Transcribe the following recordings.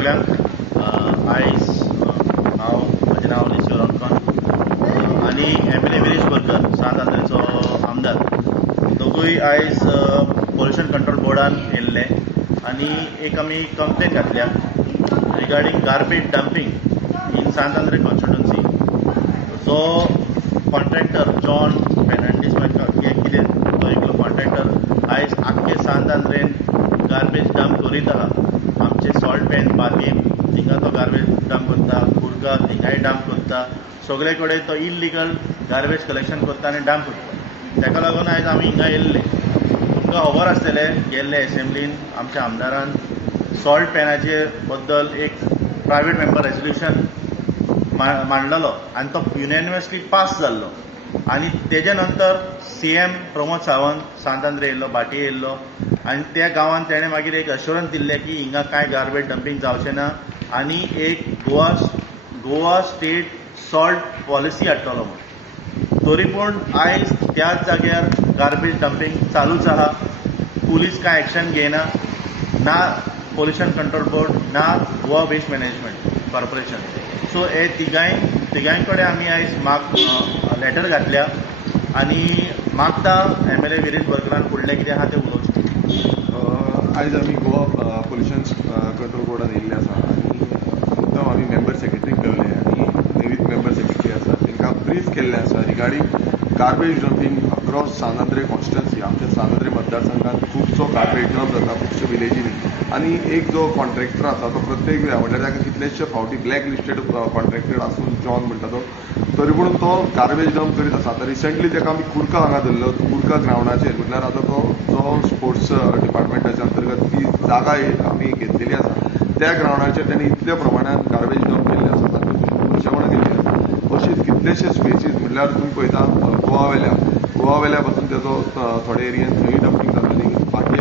सगळ्यांक आयज म्हजें नांव निशू रामकांत आनी एमएलए विरेश बोरकर सांत आंद्रेचो आमदार दोगूय आयज पोल्युशन कंट्रोल बोर्डान येयल्ले आनी एक आमी कंप्लेन घातल्या रिगार्डींग गार्बेज डंपिंग इन सांत आंद्रे कॉन्स्टिट्युएन्सी. जो कॉन्ट्रॅक्टर जॉन फेर्नांडीस हे कितें तो एकलो कॉन्ट्रॅक्टर आयज आख्खे सांत आंद्रेन गार्बेज डंप करीत आहा. आमचे सॉल्ट पॅन बागेन थिंगा तो गार्बेज डंप करता, कुर्गा थिंगाय डंप करता, सगळे कडेन तो इल्लिगल गार्बेज कलेक्शन करता आनी डंप करता. ताका लागून आयज आमी हिंगा येयल्ले. तुमकां खबर आसतलें गेल्ले एसेंब्लीन आमच्या आमदारान सॉल्ट पॅनाचे बद्दल एक प्रायवेट मेंबर रेजोल्युशन मांडलेलो आनी तो युनॅनिमसली पास जाल्लो आनी तेजे नंतर सीएम प्रमोद सावंत सांत आंद्रे येयल्लो, भाटी येयल्लो आनी त्या गांवांत तेणें मागीर एक अश्युरन्स दिल्लें की हिंगा कांय गार्बेज डंपिंग जावचें ना आनी एक गोवा स्टेट सॉल्ट पॉलिसी हाडटलो म्हणून. तरी पूण आयज त्याच जाग्यार गार्बेज डंपिंग चालूच आहा. पुलीस कांय एक्शन घेयना, ना पोल्युशन कंट्रोल बोर्ड ना Goa waste management corporation. So हे तिगांय कडेन आमी आयज लेटर घातल्या आनी मागता एमएलए विरेश बोरकरान फुडलें कितें आहा तें उलोवचें. आयज आमी गोवा पोल्युशन कंट्रोल बोर्डान येयल्ले आसा आनी मुद्दम आमी मेंबर सेक्रेटरीक केल्ले आनी नवीन मेंबर सेक्रेटरी आसा तांकां ब्रीफ केल्लें आसा रिगार्डींग गार्बेज डंपिंग अक्रॉस सांत आंद्रे कॉन्स्टिट्युएन्सी. आमच्या सांत आंद्रे मतदारसंघात खुबसो गार्बेज डंप जाता खुबश्यो विलेजींनी आनी एक जो कॉन्ट्रॅक्टर आसा तो प्रत्येक वेळा म्हणल्यार ताका कितलेशे फावटी ब्लॅक लिस्टेड कॉन्ट्रॅक्टर आसून जॉन म्हणटा तो तरी पूण तो गार्बेज डंप करीत आसा. आतां रिसंटली ताका आमी कुर्का हांगा धरलो, कुर्का ग्रावंडाचेर म्हटल्यार आतां तो जो स्पोर्ट्स डिपार्टमेंटाच्या अंतर्गत ती जागा आमी घेतलेली आसा त्या ग्रावंडाचेर ताणें इतल्या प्रमाणात गार्बेज डंप केल्ले आसा तातूंत वर्षावण केल्ली आसा. अशेच कितलेशे स्पेसीस म्हटल्यार तुमी पळयता गोवा वेल्या पासून तेजो थोडे एरियेन थंय डंपिंग जाताली, बाकी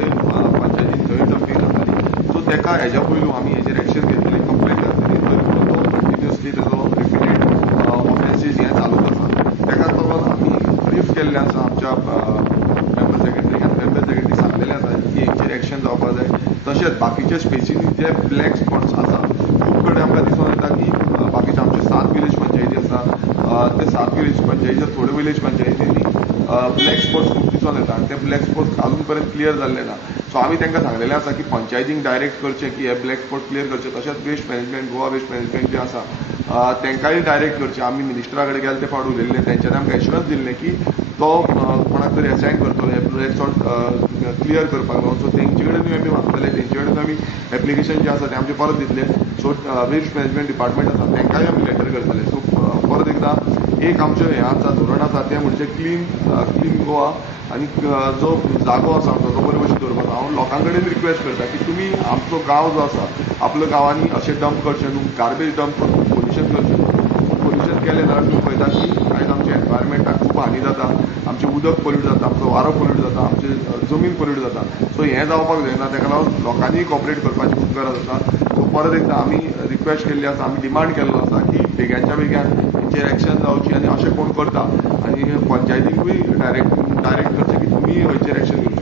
पंचायतीन थंय डंपिंग जाताली. सो ताका हेज्या पयलू आमी हेजेर एक्शन घेतलेली, कंप्लेन घातलेली, तरी पूण तो कंटिन्युअसली तेजो रिपीटेड ऑफेन्सीस हे चालूच आसा. ताका लागून आमी ब्रीफ केल्लें आसा आमच्या मेंबर सेक्रेटरीक आनी मेंबर सेक्रेटरी सांगलेलें आसा की हेचेर एक्शन जावपाक जाय. तशेंच बाकीच्या स्पेसीनी जे ब्लॅक स्पॉट्स आसा खूब कडेन आमकां दिसून येता की बाकीचे आमचे 7 विलेज पंचायती आसा ते 7 विलेज पंचायतीच्या थोड्या विलेज पंचायतींनी ब्लॅक स्पॉट्स खूब दिसून येता आनी ते ब्लॅक स्पॉट्स अजून पर्यंत क्लियर जाल्ले ना. सो आमी तांकां सांगलेलें आसा की पंचायतींक डायरेक्ट करचें की हे ब्लॅक स्पॉट क्लियर करचे. तशेंच waste management Goa waste management जे आसा तांकांय डायरेक्ट करचें. आमी मिनिस्टरा कडेन गेले ते फावट उलयल्ले, तेंच्यांनी आमकां एश्युरन्स दिल्लें की तो कोणाक तरी असायन करतलो हे ब्लॅक स्पॉट क्लियर करपाक लागून. सो तेंचे कडेन आमी मागतले, तेंचे कडेन आमी एप्लिकेशन जे आसा ते आमचे परत दितले. सो वेस्ट मॅनेजमेंट डिपार्टमेंट आसा तांकांय आमी लेटर करतले. सो परत एकदां एक आमचें हें आसा धोरण आसा तें म्हणजे क्लीन गोवा आनी जो जागो आसा आमचो तो बरे भशेन दवरपाचो. हांव लोकां कडेन रिक्वेस्ट करता की तुमी आमचो गांव जो आसा आपल्या गांवांनी अशें डंप करचें न्हू, गार्बेज डंप करून पोल्युशन करचें न्हू. पोल्युशन केलें जाल्यार तुमी पळयता की आयज आमच्या एनवायरमेंटाक खूब हानी जाता, आमचें उदक पोल्यूट जाता, आमचो वारो पोल्यूट जाता, आमची जमीन पोल्यूट जाता. सो हें जावपाक जायना, ताका लागून लोकांनी कॉपरेट करपाची खूब गरज आसा. सो परत एकदां आमी रिक्वेस्ट केल्ली आसा, आमी डिमांड केल्लो आसा की बेग्याच्या बेग्यान हेचेर एक्शन जावची आनी अशें कोण करता आनी पंचायतीकूय डायरेक्ट करचें की तुमी हेचेर एक्शन घेवची.